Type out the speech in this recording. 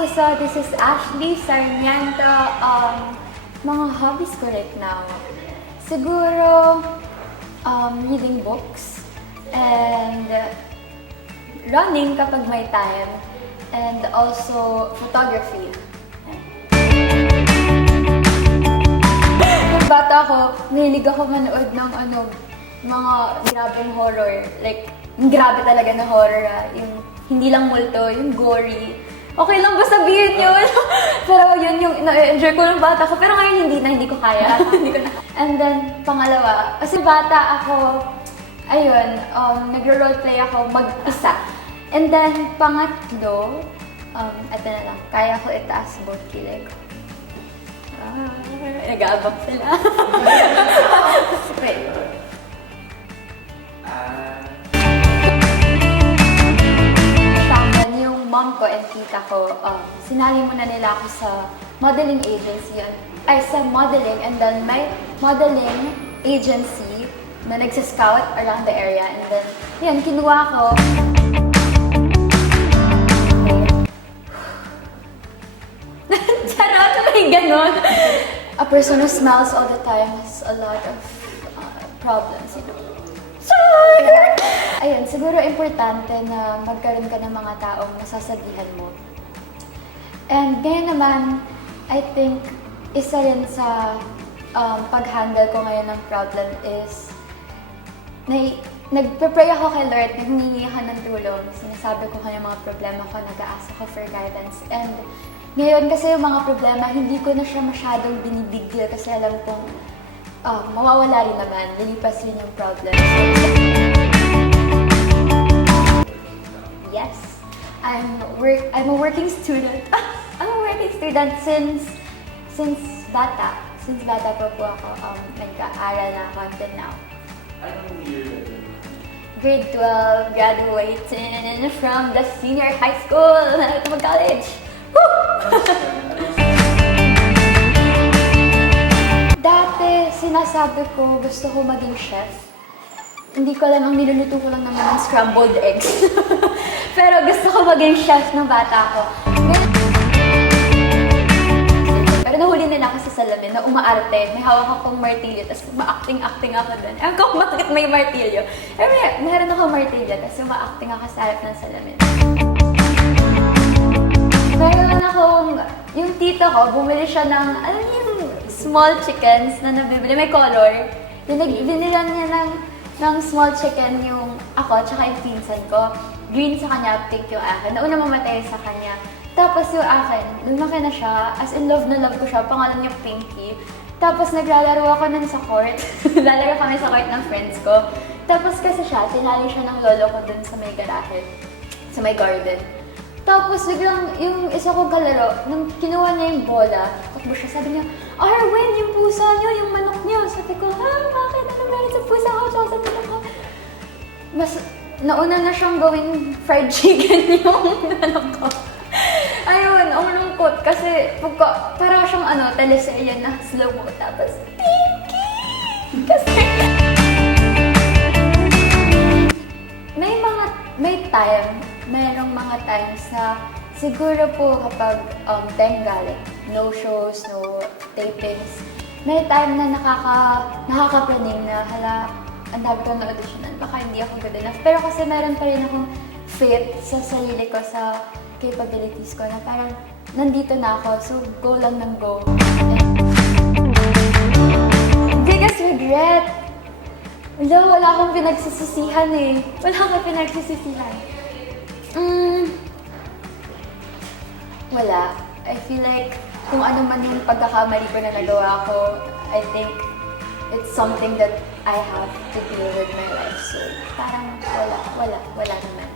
Puso. This is Ashley Sarmiento. Mga hobbies ko right now. Siguro, reading books and running kapag may time, and also photography. Nung bata ako, mahilig ako manood ng mga grabeng horror. Like, grabe talaga na horror yung hindi lang multo, yung gory. Okay lang ba sabihin yun? Pero yun yung na-enjoy ko ng bata ko. Pero ngayon hindi ko kaya. Hindi ko na. And then, pangalawa, kasi bata ako, ayun, nagro-roleplay ako mag-isa. And then, pangatlo, eto na lang, kaya ko itaas both kilig. Nag-aabak sila. Wait. Mom ko and tita ko, sinali muna nila ako sa modeling agency, sa modeling, and then may modeling agency na nagsascout around the area, and then, yun, kinuha ko. Charot, may ganon. A person who smiles all the time has a lot of problems, you know. Ayun, siguro importante na magkaroon ka ng mga taong nasasabihan mo. And ngayon naman, I think, isa rin sa pag-handle ko ngayon ng problem is nagpe-pray ako kay Lord, naghihingi ako ng tulong, sinasabi ko kanya mga problema ko, nag-ask ako for guidance. And ngayon kasi yung mga problema, hindi ko na siya masyadong binibigil kasi alam kong mawawala rin naman, lilipas rin yung problem. Yes, I'm a working student. I'm a working student since bata. Since bata po ako, nag-aaral na ako until now. Anong year na ito? Grade 12, graduating from the senior high school. Mag-college. Dati, sinasabi ko, gusto ko maging chef. Hindi ko alam, ang niluluto ko lang naman ng scrambled eggs. Pero gusto ko maging chef ng bata ko. Pero nahuli nila ako sa salamin na umaarte. May hawak akong martilyo, tapos ma-acting-acting ako doon. Ewan ko bakit may martilyo. Pero meron akong martilyo, tapos ma-acting ako sa harap ng salamin. Meron akong, yung tito ko, bumili siya ng, alam niyo yung small chickens na nabibili, may color. Binilan niya ng small chicken yung ako, tsaka yung pinsan ko. Green sa kanya, pink yung akin. Nauna mamatay sa kanya. Tapos yung akin, lumaki na siya. As in, love na love ko siya. Pangalan niya Pinky. Tapos naglalaro ako nun sa court. Lalaro kami sa court ng friends ko. Tapos kasi siya, tinali siya ng lolo ko dun sa may garahe. Sa may garden. Tapos biglang yung isa kong kalaro, nung kinuha niya yung bola, takbo siya, sabi niya, Arwen, yung pusa niyo, yung manok niyo. Sabi ko, bakit? Ano meron sa pusa ko? Tsaka sa manok ko. Mas, nauna na siyang gawing fried chicken yung manok ko. Ayun, ang lungkot. Kasi, para siyang teleserye na slow-mo. Tapos, Pinky! Kasi, merong mga times na siguro po kapag Bengal, no shows, no tapings, may time na nakakapraning na ang dami ko na auditionan, baka hindi ako good enough. Pero kasi meron pa rin akong faith sa sarili ko, sa capabilities ko, na parang nandito na ako, so go lang ng go. Biggest regret! Wala akong pinagsisisihan eh. Wala akong pinagsisisihan. Wala. I feel like kung ano man yung pagkakamali ko na nagawa ko, I think it's something that I have to deal with my life. So, parang wala naman.